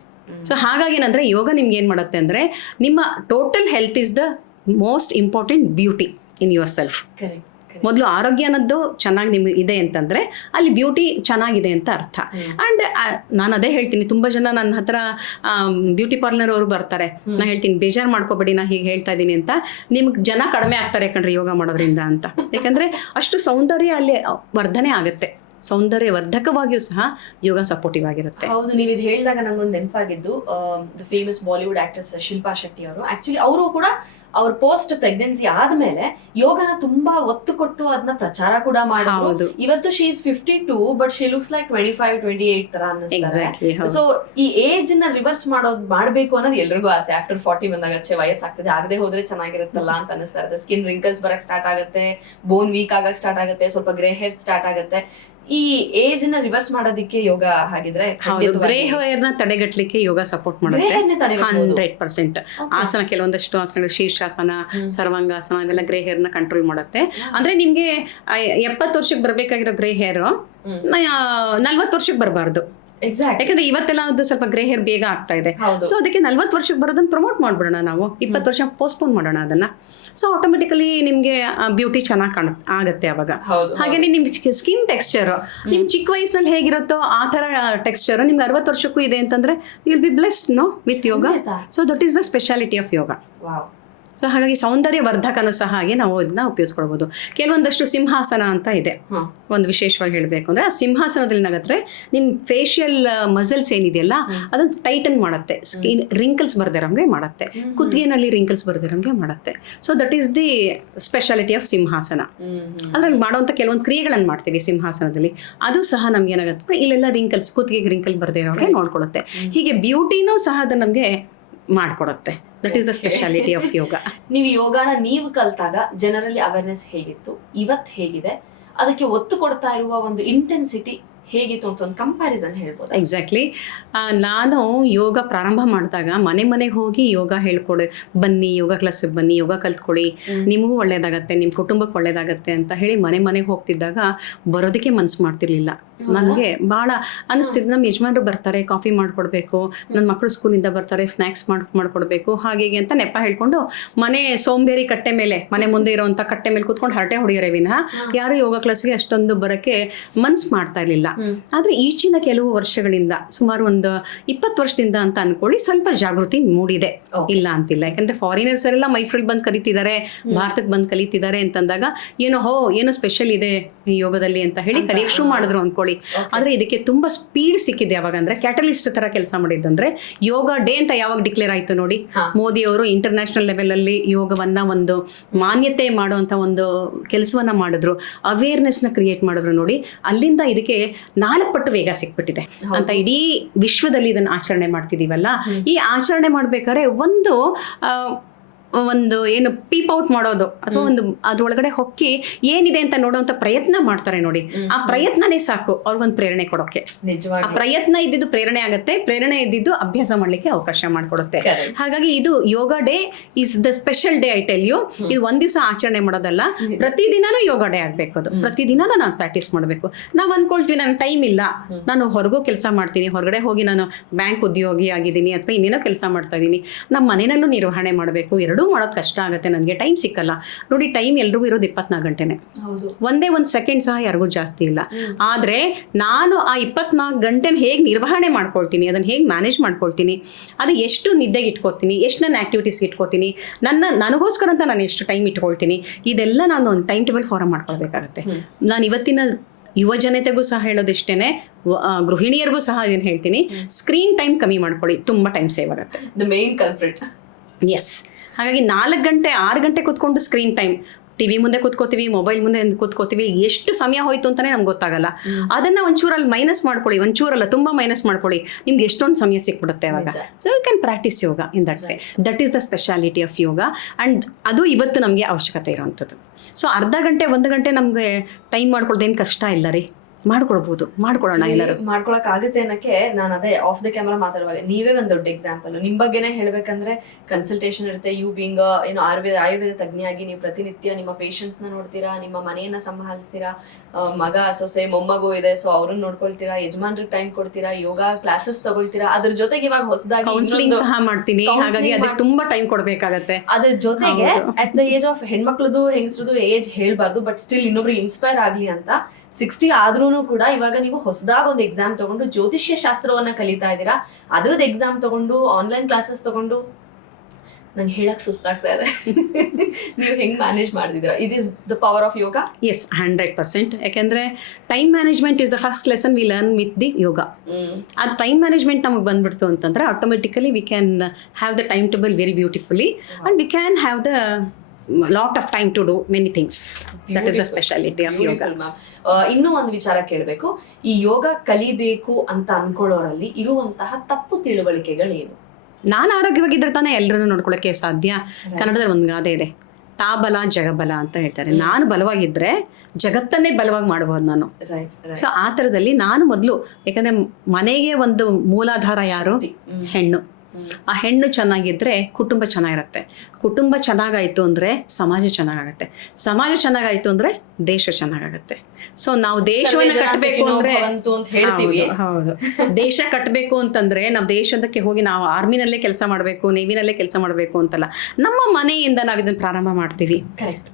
ಸೊ ಹಾಗಾಗಿ ಏನಂದರೆ ಯೋಗ ನಿಮ್ಗೆ ಏನು ಮಾಡುತ್ತೆ ಅಂದರೆ, ನಿಮ್ಮ total health is the most important beauty in your self. ಮೊದಲು ಆರೋಗ್ಯ ಅನ್ನೋದು ಚೆನ್ನಾಗಿ ನಿಮ್ಗೆ ಇದೆ ಅಂತಂದರೆ ಅಲ್ಲಿ ಬ್ಯೂಟಿ ಚೆನ್ನಾಗಿದೆ ಅಂತ ಅರ್ಥ. ಆ್ಯಂಡ್ ನಾನು ಅದೇ ಹೇಳ್ತೀನಿ, ತುಂಬ ಜನ ನನ್ನ ಹತ್ರ ಬ್ಯೂಟಿ ಪಾರ್ಲರ್ ಅವರು ಬರ್ತಾರೆ, ನಾನು ಹೇಳ್ತೀನಿ ಬೇಜಾರು ಮಾಡ್ಕೋಬೇಡಿ ನಾ ಹೀಗೆ ಹೇಳ್ತಾ ಇದ್ದೀನಿ ಅಂತ, ನಿಮ್ಗೆ ಜನ ಕಡಿಮೆ ಆಗ್ತಾರೆ ಯಾಕಂದ್ರೆ ಯೋಗ ಮಾಡೋದ್ರಿಂದ ಅಂತ. ಯಾಕಂದರೆ ಅಷ್ಟು ಸೌಂದರ್ಯ ಅಲ್ಲಿ ವರ್ಧನೆ ಆಗುತ್ತೆ, ಸೌಂದರ್ಯ ವರ್ಧಕವಾಗಿಯೂ ಸಹ ಯೋಗ ಸಪೋರ್ಟಿವ್ ಆಗಿರುತ್ತೆ. ಹೌದು, ನೀವು ಇದು ಹೇಳಿದಾಗ ನಂಗೊಂದು ನೆನಪಾಗಿದ್ದು, the famous Bollywood actress Shilpa Shetty ಅವರು, ಆಕ್ಚುಲಿ ಅವರು ಕೂಡ ಅವ್ರ ಪೋಸ್ಟ್ ಪ್ರೆಗ್ನೆನ್ಸಿ ಆದ್ಮೇಲೆ ಯೋಗನ ತುಂಬಾ ಒತ್ತು ಕೊಟ್ಟು ಅದನ್ನ ಪ್ರಚಾರ ಕೂಡ ಮಾಡಿದ್ರು. ಇವತ್ತು she is 52 but she looks like 25-28 ತರ ಅನ್ನಿಸ್ತಾರೆ. ಸೊ ಈ ಏಜ್ ನ ರಿವರ್ಸ್ ಮಾಡ್ಬೇಕು ಅನ್ನೋದು ಎಲ್ರಿಗೂ ಆಸೆ. ಆಫ್ಟರ್ 40 ಬಂದಾಗ ವಯಸ್ಸಾಗ್ತದೆ, ಆಗದೆ ಹೋದ್ರೆ ಚೆನ್ನಾಗಿರುತ್ತಲ್ಲ ಅಂತ ಅನಿಸ್ತಾ ಇರುತ್ತೆ. ಸ್ಕಿನ್ ರಿಂಕಲ್ಸ್ ಬರಕ್ ಸ್ಟಾರ್ಟ್ ಆಗುತ್ತೆ, ಬೋನ್ ವೀಕ್ ಆಗಕ್ ಸ್ಟಾರ್ಟ್ ಆಗುತ್ತೆ, ಸ್ವಲ್ಪ ಗ್ರೇ ಹೇರ್ ಸ್ಟಾರ್ಟ್ ಆಗುತ್ತೆ. ಈ ಏಜ್ ನ ರಿವರ್ಸ್ ಮಾಡೋದಕ್ಕೆ ಯೋಗ ಹಾಗಿದ್ರೆ ಗ್ರೇ ಹೇರ್ ನ ತಡೆಗಟ್ಟಲಿಕ್ಕೆ ಯೋಗ ಸಪೋರ್ಟ್ ಮಾಡುತ್ತೆ 100%. ಆಸನ, ಕೆಲವೊಂದಷ್ಟು ಆಸನಗಳು, ಶೀರ್ಷಾಸನ, ಸರ್ವಾಂಗಾಸನ, ಇವೆಲ್ಲ ಗ್ರೇ ಹೇರ್ ನ ಕಂಟ್ರೋಲ್ ಮಾಡುತ್ತೆ. ಅಂದ್ರೆ ನಿಮ್ಗೆ 70 ವರ್ಷಕ್ಕೆ ಬರ್ಬೇಕಾಗಿರೋ ಗ್ರೇ ಹೇರ್ 40 ವರ್ಷಕ್ಕೆ ಬರಬಾರ್ದು. ಯಾಕಂದ್ರೆ ಇವತ್ತೆಲ್ಲ ಅದು ಸ್ವಲ್ಪ ಗ್ರೇ ಹೇರ್ ಬೇಗ ಆಗ್ತಾ ಇದೆ. ಸೊ ಅದಕ್ಕೆ 40 ವರ್ಷಕ್ಕೆ ಬರೋದನ್ನ ಪ್ರಮೋಟ್ ಮಾಡ್ಬಿಡೋಣ, ನಾವು 20 ವರ್ಷ ಪೋಸ್ಟ್ಪೋನ್ ಮಾಡೋಣ ಅದನ್ನ. ಸೊ ಆಟೋಮೆಟಿಕಲಿ ನಿಮ್ಗೆ ಬ್ಯೂಟಿ ಚೆನ್ನಾಗಿ ಆಗುತ್ತೆ ಅವಾಗ. ಹಾಗೇನೆ ನಿಮ್ ಸ್ಕಿನ್ ಟೆಕ್ಸ್ಚರ್ ನಿಮ್ ಚಿಕ್ಕ ವಯಸ್ಸಿನಲ್ಲಿ ಹೇಗಿರುತ್ತೋ ಆ ತರ ಟೆಕ್ಸ್ಚರ್ ನಿಮ್ಗೆ 60 ವರ್ಷಕ್ಕೂ ಇದೆ ಅಂತಂದ್ರೆ you will be blessed no with yoga. So that is the speciality of yoga. So ಹಾಗಾಗಿ ಸೌಂದರ್ಯ ವರ್ಧಕನೂ ಸಹ ಹಾಗೆ ನಾವು ಇದನ್ನ ಉಪಯೋಗಿಸ್ಕೊಳ್ಬೋದು. ಕೆಲವೊಂದಷ್ಟು ಸಿಂಹಾಸನ ಅಂತ ಇದೆ, ಒಂದು ವಿಶೇಷವಾಗಿ ಹೇಳಬೇಕು ಅಂದರೆ, ಆ ಸಿಂಹಾಸನದಲ್ಲಿ ಏನಾಗುತ್ತೆ, ನಿಮ್ಮ ಫೇಶಿಯಲ್ ಮಸಲ್ಸ್ ಏನಿದೆಯಲ್ಲ ಅದನ್ನು ಟೈಟನ್ ಮಾಡುತ್ತೆ, ಸ್ಕಿನ್ ರಿಂಕಲ್ಸ್ ಬರ್ದಿರೋಂಗೆ ಮಾಡುತ್ತೆ, ಕುತ್ತಿಗೆನಲ್ಲಿ ರಿಂಕಲ್ಸ್ ಬರ್ದಿರೋಂಗೆ ಮಾಡುತ್ತೆ. So that is the speciality of ಸಿಂಹಾಸನ. ಅದ್ರಲ್ಲಿ ಮಾಡುವಂಥ ಕೆಲವೊಂದು ಕ್ರಿಯೆಗಳನ್ನು ಮಾಡ್ತೀವಿ ಸಿಂಹಾಸನದಲ್ಲಿ, ಅದು ಸಹ ನಮ್ಗೆ ಏನಾಗುತ್ತೆ, ಇಲ್ಲೆಲ್ಲ ರಿಂಕಲ್ಸ್, ಕುತ್ತಿಗೆಗೆ ರಿಂಕಲ್ ಬರ್ದಿರೋಂಗೆ ನೋಡ್ಕೊಳ್ಳುತ್ತೆ. ಹೀಗೆ ಬ್ಯೂಟಿನೂ ಸಹ ಅದು ನಮಗೆ ಮಾಡಿಕೊಡುತ್ತೆ. That is the speciality of yoga. ನೀವು ಯೋಗನ ನೀವು ಕಲ್ತಾಗ ಜನರಲ್ಲಿ ಅವೇರ್ನೆಸ್ ಹೇಗಿತ್ತು, ಇವತ್ತು ಹೇಗಿದೆ, ಅದಕ್ಕೆ ಒತ್ತು ಕೊಡ್ತಾ ಇರುವ ಒಂದು ಇಂಟೆನ್ಸಿಟಿ ಹೇಗಿತ್ತು ಅಂತ ಒಂದು ಕಂಪ್ಯಾರಿಸನ್ ಹೇಳ್ಬೋದು? ಎಕ್ಸಾಕ್ಟ್ಲಿ. ನಾನು ಯೋಗ ಪ್ರಾರಂಭ ಮಾಡಿದಾಗ ಮನೆಗೆ ಹೋಗಿ ಯೋಗ ಹೇಳ್ಕೊಡಿ, ಬನ್ನಿ ಯೋಗ ಕ್ಲಾಸಿಗೆ ಬನ್ನಿ, ಯೋಗ ಕಲ್ತ್ಕೊಳ್ಳಿ, ನಿಮಗೂ ಒಳ್ಳೇದಾಗತ್ತೆ, ನಿಮ್ಮ ಕುಟುಂಬಕ್ಕೆ ಒಳ್ಳೇದಾಗತ್ತೆ ಅಂತ ಹೇಳಿ ಮನೆಗೆ ಹೋಗ್ತಿದ್ದಾಗ ಬರೋದಕ್ಕೆ ಮನಸ್ಸು ಮಾಡ್ತಿರ್ಲಿಲ್ಲ. ನನಗೆ ಭಾಳ ಅನ್ನಿಸ್ತಿದ್ದು, ನಮ್ಮ ಯಜಮಾನ್ರು ಬರ್ತಾರೆ, ಕಾಫಿ ಮಾಡಿಕೊಡ್ಬೇಕು, ನನ್ನ ಮಕ್ಕಳು ಸ್ಕೂಲಿಂದ ಬರ್ತಾರೆ, ಸ್ನ್ಯಾಕ್ಸ್ ಮಾಡಿಕೊಡ್ಬೇಕು, ಹಾಗೆ ಅಂತ ನೆಪ ಹೇಳ್ಕೊಂಡು ಮನೆ ಸೋಂಬೇರಿ ಕಟ್ಟೆ ಮೇಲೆ, ಮನೆ ಮುಂದೆ ಇರೋವಂಥ ಕಟ್ಟೆ ಮೇಲೆ ಕೂತ್ಕೊಂಡು ಹರಟೆ ಹೊಡೆಯೋರೆ ವಿನಃ ಯಾರು ಯೋಗ ಕ್ಲಾಸ್ಗೆ ಅಷ್ಟೊಂದು ಬರೋಕ್ಕೆ ಮನ್ಸು ಮಾಡ್ತಾ ಇರಲಿಲ್ಲ. ಆದರೆ ಈಚಿನ ಕೆಲವು ವರ್ಷಗಳಿಂದ, ಸುಮಾರು ಒಂದು 20 ವರ್ಷದಿಂದ ಅಂತ ಅನ್ಕೊಳ್ಳಿ, ಸ್ವಲ್ಪ ಜಾಗೃತಿ ಮೂಡಿದೆ, ಇಲ್ಲ ಅಂತಿಲ್ಲ. ಯಾಕಂದರೆ ಫಾರಿನರ್ಸ್ ಎಲ್ಲ ಮೈಸೂರಿಗೆ ಬಂದು ಕಲಿತಿದ್ದಾರೆ, ಭಾರತಕ್ಕೆ ಬಂದು ಕಲಿತಿದ್ದಾರೆ ಅಂತಂದಾಗ ಏನೋ ಸ್ಪೆಷಲ್ ಇದೆ ಯೋಗದಲ್ಲಿ ಅಂತ ಹೇಳಿ ಕಲಿಯಕ್ಕೆ ಶುರು ಮಾಡಿದ್ರು ಅನ್ಕೊಳ್ಳಿ. ಆದ್ರೆ ಇದಕ್ಕೆ ತುಂಬಾ ಸ್ಪೀಡ್ ಸಿಕ್ಕಿದೆ. ಯಾವಾಗ ಅಂದ್ರೆ ಕ್ಯಾಟಲಿಸ್ಟ್ ತರ ಕೆಲಸ ಮಾಡಿದ್ದಂದ್ರೆ, ಯೋಗ ಡೇ ಅಂತ ಯಾವಾಗ ಡಿಕ್ಲೇರ್ ಆಯ್ತು ನೋಡಿ, ಮೋದಿ ಅವರು ಇಂಟರ್ನ್ಯಾಷನಲ್ ಲೆವೆಲ್ ಅಲ್ಲಿ ಯೋಗವನ್ನ ಒಂದು ಮಾನ್ಯತೆ ಮಾಡುವಂತ ಒಂದು ಕೆಲಸವನ್ನ ಮಾಡಿದ್ರು, ಅವೇರ್ನೆಸ್ ನ ಕ್ರಿಯೇಟ್ ಮಾಡಿದ್ರು ನೋಡಿ. ಅಲ್ಲಿಂದ ಇದಕ್ಕೆ 4 ಪಟ್ಟು ವೇಗ ಸಿಕ್ಬಿಟ್ಟಿದೆ ಅಂತ ಇಡೀ ವಿಶ್ವದಲ್ಲಿ ಇದನ್ನ ಆಚರಣೆ ಮಾಡ್ತಿದೀವಲ್ಲ. ಈ ಆಚರಣೆ ಮಾಡ್ಬೇಕಾದ್ರೆ ಒಂದು ಏನು ಪೀಪ್ ಔಟ್ ಮಾಡೋದು ಅಥವಾ ಒಂದು ಅದ್ರೊಳಗಡೆ ಹೊಕ್ಕಿ ಏನಿದೆ ಅಂತ ನೋಡುವಂತ ಪ್ರಯತ್ನ ಮಾಡ್ತಾರೆ ನೋಡಿ, ಆ ಪ್ರಯತ್ನನೇ ಸಾಕು ಅವ್ರಿಗೊಂದು ಪ್ರೇರಣೆ ಕೊಡೋಕೆ. ನಿಜವಾಗಿ ಆ ಪ್ರಯತ್ನ ಇದ್ದಿದ್ದು ಪ್ರೇರಣೆ ಆಗುತ್ತೆ, ಪ್ರೇರಣೆ ಇದ್ದಿದ್ದು ಅಭ್ಯಾಸ ಮಾಡ್ಲಿಕ್ಕೆ ಅವಕಾಶ ಮಾಡಿಕೊಡುತ್ತೆ. ಹಾಗಾಗಿ ಇದು yoga day is the special day. I tell you, ಇದು ಒಂದ್ ದಿವಸ ಆಚರಣೆ ಮಾಡೋದಲ್ಲ, ಪ್ರತಿದಿನನೂ ಯೋಗ ಡೇ ಆಗ್ಬೇಕು. ಅದು ಪ್ರತಿದಿನ ನಾನು ಪ್ರಾಕ್ಟೀಸ್ ಮಾಡಬೇಕು. ನಾವು ಅನ್ಕೊಳ್ತೀವಿ ನನಗೆ ಟೈಮ್ ಇಲ್ಲ, ನಾನು ಹೊರಗೂ ಕೆಲಸ ಮಾಡ್ತೀನಿ, ಹೊರಗಡೆ ಹೋಗಿ ನಾನು ಬ್ಯಾಂಕ್ ಉದ್ಯೋಗಿ ಆಗಿದ್ದೀನಿ ಅಥವಾ ಇನ್ನೇನೋ ಕೆಲಸ ಮಾಡ್ತಾ ಇದ್ದೀನಿ, ನಮ್ಮ ಮನೆಯಲ್ಲೂ ನಿರ್ವಹಣೆ ಮಾಡಬೇಕು, ಎರಡೂ ಮಾಡೋದು ಕಷ್ಟ ಆಗುತ್ತೆ, ನನಗೆ ಟೈಮ್ ಸಿಕ್ಕಲ್ಲ. ನೋಡಿ, ಟೈಮ್ ಎಲ್ರಿಗೂ ಇರೋದು 24 ಗಂಟೆನೆ, ಒಂದೇ ಒಂದು ಸೆಕೆಂಡ್ ಸಹ ಯಾರಿಗೂ ಜಾಸ್ತಿ ಇಲ್ಲ. ಆದ್ರೆ ನಾನು ಆ 24 ಗಂಟೆನ ಹೇಗೆ ನಿರ್ವಹಣೆ ಮಾಡ್ಕೊಳ್ತೀನಿ, ಅದನ್ನ ಹೇಗೆ ಮ್ಯಾನೇಜ್ ಮಾಡ್ಕೊಳ್ತೀನಿ, ಅದು ಎಷ್ಟು ನಿದ್ದೆಗೆ ಇಟ್ಕೋತೀನಿ, ಎಷ್ಟು ನನ್ನ ಆಕ್ಟಿವಿಟೀಸ್ ಇಟ್ಕೋತೀನಿ, ನನಗೋಸ್ಕರ ಅಂತ ನಾನು ಎಷ್ಟು ಟೈಮ್ ಇಟ್ಕೊಳ್ತೀನಿ, ಇದೆಲ್ಲ ನಾನು ಒಂದು ಟೈಮ್ ಟೇಬಲ್ ಫಾಲೋ ಮಾಡ್ಕೊಳ್ಬೇಕಾಗತ್ತೆ. ನಾನು ಇವತ್ತಿನ ಯುವ ಜನತೆಗೂ ಸಹ ಹೇಳೋದಿಷ್ಟೇನೆ, ಗೃಹಿಣಿಯರಿಗೂ ಸಹ ಇದನ್ನು ಹೇಳ್ತೀನಿ, ಸ್ಕ್ರೀನ್ ಟೈಮ್ ಕಮ್ಮಿ ಮಾಡ್ಕೊಳ್ಳಿ, ತುಂಬ ಟೈಮ್ ಸೇವ್ ಆಗುತ್ತೆ. The main culprit. ಎಸ್. ಹಾಗಾಗಿ 4 ಗಂಟೆ 6 ಗಂಟೆ ಕೂತ್ಕೊಂಡು ಸ್ಕ್ರೀನ್ ಟೈಮ್, ಟಿವಿ ಮುಂದೆ ಕೂತ್ಕೋತೀವಿ, ಮೊಬೈಲ್ ಮುಂದೆ ಕೂತ್ಕೋತೀವಿ, ಎಷ್ಟು ಸಮಯ ಹೋಯ್ತು ಅಂತಾನೆ ನಮ್ಗೆ ಗೊತ್ತಾಗಲ್ಲ. ಅದನ್ನ ಒಂಚೂರಲ್ಲಿ ಮೈನಸ್ ಮಾಡ್ಕೊಳ್ಳಿ, ಒಂಚೂರಲ್ಲ ತುಂಬ ಮೈನಸ್ ಮಾಡ್ಕೊಳ್ಳಿ, ನಿಮ್ಗೆ ಎಷ್ಟೊಂದು ಸಮಯ ಸಿಕ್ಬಿಡುತ್ತೆ ಅವಾಗ. So you can practise yoga in that way. That is the speciality of yoga. And ಅದು ಇವತ್ತು ನಮಗೆ ಅವಶ್ಯಕತೆ ಇರೋವಂಥದ್ದು. ಸೊ ಅರ್ಧ ಗಂಟೆ 1 ಗಂಟೆ ನಮಗೆ ಟೈಮ್ ಮಾಡ್ಕೊಳ್ದೇನು ಕಷ್ಟ ಇಲ್ಲ ರೀ, ಮಾಡ್ಕೊಳ್ಬಹುದು, ಮಾಡ್ಕೊಳ್ಳೋಣ ಎಲ್ಲರೂ. ಮಾಡ್ಕೊಳಕ್ ಆಗುತ್ತೆ ಅನ್ನಕ್ಕೆ ನಾನು ಅದೇ ಆಫ್ ದ ಕ್ಯಾಮರಾ ಮಾತಾಡುವಾಗ ನೀವೇ ಒಂದ್ ದೊಡ್ಡ ಎಕ್ಸಾಂಪಲ್. ನಿಮ್ ಬಗ್ಗೆನೇ ಹೇಳ್ಬೇಕಂದ್ರೆ ಕನ್ಸಲ್ಟೇಷನ್ ಇರುತ್ತೆ, ಯು ಬೀಂಗ್ ಏನು ಆಯುರ್ವೇದ ತಜ್ಞೆಯಾಗಿ ನೀವು ಪ್ರತಿನಿತ್ಯ ನಿಮ್ಮ ಪೇಷಂಟ್ಸ್ ನ ನೋಡ್ತೀರಾ, ನಿಮ್ಮ ಮನೆಯನ್ನ ಸಂಭಾಳಿಸ್ತೀರಾ, ಮಗ ಸೊಸೆ ಮೊಮ್ಮಗು ಇದೆ, ಸೊ ಅವ್ರನ್ನ ನೋಡ್ಕೊಳ್ತೀರಾ, ಯಜಮಾನ್ರಿಗೆ ಟೈಮ್ ಕೊಡ್ತೀರಾ, ಯೋಗ ಕ್ಲಾಸಸ್ ತಗೊಳ್ತೀರಾ, ಅದ್ರ ಜೊತೆಗೆ ಇವಾಗ ಹೊಸದಾಗಿ ಕೌನ್ಸಿಲಿಂಗ್ ಸಹ ಮಾಡ್ತೀನಿ. ಹಾಗಾಗಿ ಅದಕ್ಕೆ ತುಂಬಾ ಟೈಮ್ ಕೊಡ್ಬೇಕಾಗತ್ತೆ. ಅದ್ರ ಜೊತೆಗೆ ಅಟ್ ದ ಏಜ್ ಆಫ್ ಹೆಣ್ಮಕ್ಳದು ಹೆಂಗಸ್ರದು ಏಜ್ ಹೇಳ್ಬಾರ್ದು, ಬಟ್ ಸ್ಟಿಲ್ ಇನ್ನೊಬ್ರಿಗೆ ಇನ್ಸ್ಪೈರ್ ಆಗ್ಲಿ ಅಂತ 60 ಆದ್ರೂ ಕೂಡ ಇವಾಗ ನೀವು ಹೊಸದಾಗಿ ಒಂದು ಎಕ್ಸಾಮ್ ತಗೊಂಡು ಜ್ಯೋತಿಷ್ಯ ಶಾಸ್ತ್ರವನ್ನ ಕಲಿತಾ ಇದ್ದೀರಾ, ಅದ್ರದ್ದು ಎಕ್ಸಾಮ್ ತಗೊಂಡು ಆನ್ಲೈನ್ ಕ್ಲಾಸಸ್ ತಗೊಂಡು ನಂಗೆ ಹೇಳಕ್ ಸುಸ್ತಾಗ್ತಾ ಇದೆ. ನೀವು ಹೆಂಗ್ ಮ್ಯಾನೇಜ್ ಮಾಡಿದಿರಾ? It is the power of yoga. Yes, 100%. ಯಾಕೆಂದ್ರೆ time management is the first lesson we learn with the yoga. ಅದು ಟೈಮ್ ಮ್ಯಾನೇಜ್ಮೆಂಟ್ ನಮಗೆ ಬಂದ್ಬಿಡ್ತು ಅಂತಂದ್ರೆ automatically we can have the time table very beautifully and we can have the lot of time to do many things. That is the speciality of yoga. ಇನ್ನೂ ಒಂದು ವಿಚಾರ ಕೇಳಬೇಕು. ಈ ಯೋಗ ಕಲಿಬೇಕು ಅಂತ ಅನ್ಕೊಳ್ಳೋರಲ್ಲಿ ಇರುವಂತಹ ತಪ್ಪು ತಿಳುವಳಿಕೆಗಳೇನು? ನಾನು ಆರೋಗ್ಯವಾಗಿದ್ರೆ ತಾನೇ ಎಲ್ಲರನ್ನು ನೋಡ್ಕೊಳ್ಳೋಕೆ ಸಾಧ್ಯ. ಕನ್ನಡದಲ್ಲಿ ಒಂದು ಗಾದೆ ಇದೆ, ತಾಬಲ ಜಗಬಲ ಅಂತ ಹೇಳ್ತಾರೆ. ನಾನು ಬಲವಾಗಿದ್ರೆ ಜಗತ್ತನ್ನೇ ಬಲವಾಗಿ ಮಾಡಬಹುದು ನಾನು. ಸೊ ಆ ಥರದಲ್ಲಿ ನಾನು ಮೊದಲು, ಯಾಕಂದ್ರೆ ಮನೆಗೆ ಒಂದು ಮೂಲಾಧಾರ ಯಾರು? ಹೆಣ್ಣು. ಆ ಹೆಣ್ಣು ಚೆನ್ನಾಗಿದ್ರೆ ಕುಟುಂಬ ಚೆನ್ನಾಗಿರುತ್ತೆ, ಕುಟುಂಬ ಚೆನ್ನಾಗಾಯ್ತು ಅಂದ್ರೆ ಸಮಾಜ ಚೆನ್ನಾಗಾಗತ್ತೆ, ಸಮಾಜ ಚೆನ್ನಾಗಾಯ್ತು ಅಂದ್ರೆ ದೇಶ ಚೆನ್ನಾಗಾಗತ್ತೆ. ಸೊ ನಾವು ದೇಶವನ್ನ ಕಟ್ಟಬೇಕು ಅಂದ್ರೆ, ಹೌದು, ದೇಶ ಕಟ್ಟಬೇಕು ಅಂತಂದ್ರೆ ನಾವು ದೇಶದಕ್ಕೆ ಹೋಗಿ ನಾವು ಆರ್ಮಿನಲ್ಲೇ ಕೆಲಸ ಮಾಡಬೇಕು, ನೇವಿನಲ್ಲೇ ಕೆಲಸ ಮಾಡಬೇಕು ಅಂತಲ್ಲ, ನಮ್ಮ ಮನೆಯಿಂದ ನಾವು ಇದನ್ನ ಪ್ರಾರಂಭ ಮಾಡ್ತೀವಿ,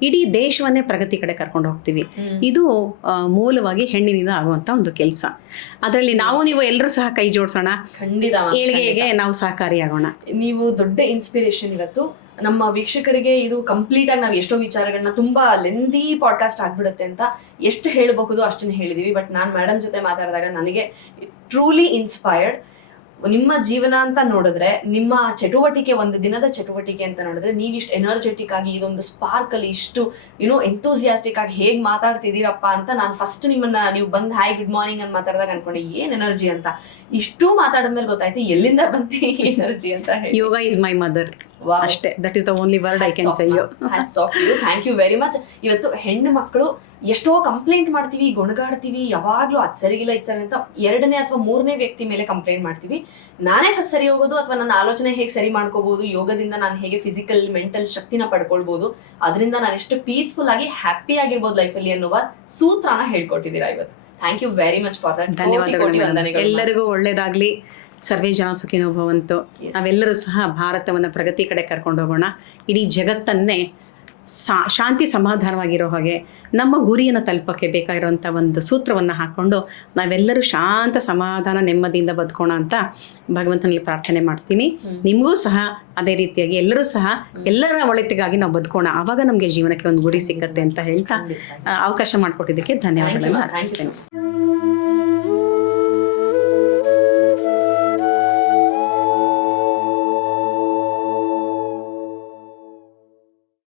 ಇಡೀ ದೇಶವನ್ನೇ ಪ್ರಗತಿ ಕಡೆ ಕರ್ಕೊಂಡು ಹೋಗ್ತೀವಿ. ಇದು ಮೂಲವಾಗಿ ಹೆಣ್ಣಿನಿಂದ ಆಗುವಂತ ಒಂದು ಕೆಲಸ. ಅದರಲ್ಲಿ ನಾವು ನೀವು ಎಲ್ಲರೂ ಸಹ ಕೈ ಜೋಡಿಸೋಣ, ಖಂಡಿತ ಏಳಿಗೆಗೆ ನಾವು ಸಹಕಾರಿಯಾಗೋಣ. ನೀವು ದೊಡ್ಡ ಇನ್ಸ್ಪಿರೇಷನ್. ಇವತ್ತು ನಮ್ಮ ವೀಕ್ಷಕರಿಗೆ ಇದು ಕಂಪ್ಲೀಟ್ ಆಗಿ ನಾವು ಎಷ್ಟೋ ವಿಚಾರಗಳನ್ನ, ತುಂಬಾ ಲೆಂದಿ ಪಾಡ್ಕಾಸ್ಟ್ ಆಗ್ಬಿಡುತ್ತೆ ಅಂತ ಎಷ್ಟು ಹೇಳಬಹುದು ಅಷ್ಟನ್ನು ಹೇಳಿದೀವಿ. ಬಟ್ ನಾನು ಮೇಡಮ್ ಜೊತೆ ಮಾತಾಡಿದಾಗ ನನಗೆ ಟ್ರೂಲಿ ಇನ್ಸ್ಪೈರ್ಡ್. ನಿಮ್ಮ ಜೀವನ ಅಂತ ನೋಡಿದ್ರೆ, ನಿಮ್ಮ ಚಟುವಟಿಕೆ, ಒಂದು ದಿನದ ಚಟುವಟಿಕೆ ಅಂತ ನೋಡಿದ್ರೆ, ನೀವಿಷ್ಟು ಎನರ್ಜೆಟಿಕ್ ಆಗಿ ಇದೊಂದು ಸ್ಪಾರ್ಕ್ ಅಲ್ಲಿ ಇಷ್ಟು ಎಂತೂಸಿಯಾಸ್ಟಿಕ್ ಆಗಿ ಹೇಗೆ ಮಾತಾಡ್ತಿದ್ದೀರಪ್ಪ ಅಂತ ನಾನು ಫಸ್ಟ್ ನಿಮ್ಮನ್ನ ನೀವು ಬಂದು ಹಾಯ್ ಗುಡ್ ಮಾರ್ನಿಂಗ್ ಅಂತ ಮಾತಾಡಿದಾಗ ಅನ್ಕೊಂಡೆ ಏನ್ ಎನರ್ಜಿ ಅಂತ. ಇಷ್ಟು ಮಾತಾಡಿದ್ಮೇಲೆ ಗೊತ್ತಾಯ್ತು ಎಲ್ಲಿಂದ ಬಂತು ಎನರ್ಜಿ ಅಂತ ಹೇಳಿ. Yoga is my mother. ಅಷ್ಟೇ, that is the only word I can say you. Hats off you. Thank you very much. ಇವತ್ತು ಹೆಣ್ಣು ಮಕ್ಕಳು ಎಷ್ಟೋ ಕಂಪ್ಲೇಂಟ್ ಮಾಡ್ತೀವಿ, ಗೊಣಗಾಡ್ತೀವಿ, ಯಾವಾಗ್ಲೂ ಅದು ಸರಿಗಿಲ್ಲ ಇದು ಸರಿ ಅಂತ 2ನೇ ಅಥವಾ 3ನೇ ವ್ಯಕ್ತಿ ಮೇಲೆ ಕಂಪ್ಲೇಂಟ್ ಮಾಡ್ತೀವಿ. ನಾನೇ ಫಸ್ಟ್ ಸರಿ ಹೋಗೋದು ಅಥವಾ ನನ್ನ ಆಲೋಚನೆ ಹೇಗೆ ಸರಿ ಮಾಡ್ಕೋಬಹುದು, ಯೋಗದಿಂದ ನಾನು ಹೇಗೆ ಫಿಸಿಕಲ್ ಮೆಂಟಲ್ ಶಕ್ತಿನ ಪಡ್ಕೊಳ್ಬಹುದು, ಅದರಿಂದ ನಾನು ಎಷ್ಟು ಪೀಸ್ಫುಲ್ ಆಗಿ ಹ್ಯಾಪಿ ಆಗಿರ್ಬೋದು ಲೈಫಲ್ಲಿ ಅನ್ನುವ ಸೂತ್ರನ ಹೇಳ್ಕೊಟ್ಟಿದ್ದೀರಾ ಇವತ್ತು. Thank you very much for that. ಧನ್ಯವಾದಗಳು. ಎಲ್ಲರಿಗೂ ಒಳ್ಳೇದಾಗ್ಲಿ. ಸರ್ವೇ ಜನ ಸುಖಿನೋ ಭವಂತು. ನಾವೆಲ್ಲರೂ ಸಹ ಭಾರತವನ್ನು ಪ್ರಗತಿ ಕಡೆ ಕರ್ಕೊಂಡು ಹೋಗೋಣ. ಇಡೀ ಜಗತ್ತನ್ನೇ ಶಾಂತಿ ಸಮಾಧಾನವಾಗಿರೋ ಹಾಗೆ ನಮ್ಮ ಗುರಿಯನ್ನು ತಲುಪಕ್ಕೆ ಬೇಕಾಗಿರುವಂಥ ಒಂದು ಸೂತ್ರವನ್ನು ಹಾಕ್ಕೊಂಡು ನಾವೆಲ್ಲರೂ ಶಾಂತ ಸಮಾಧಾನ ನೆಮ್ಮದಿಯಿಂದ ಬದುಕೋಣ ಅಂತ ಭಗವಂತನಲ್ಲಿ ಪ್ರಾರ್ಥನೆ ಮಾಡ್ತೀನಿ. ನಿಮಗೂ ಸಹ ಅದೇ ರೀತಿಯಾಗಿ ಎಲ್ಲರೂ ಸಹ ಎಲ್ಲರ ಒಳಿತಿಗಾಗಿ ನಾವು ಬದುಕೋಣ, ಆವಾಗ ನಮಗೆ ಜೀವನಕ್ಕೆ ಒಂದು ಗುರಿ ಸಿಗುತ್ತೆ ಅಂತ ಹೇಳ್ತಾ ಅವಕಾಶ ಮಾಡಿಕೊಟ್ಟಿದ್ದಕ್ಕೆ ಧನ್ಯವಾದಗಳನ್ನು ಅರ್ಪಿಸ್ತೇನೆ.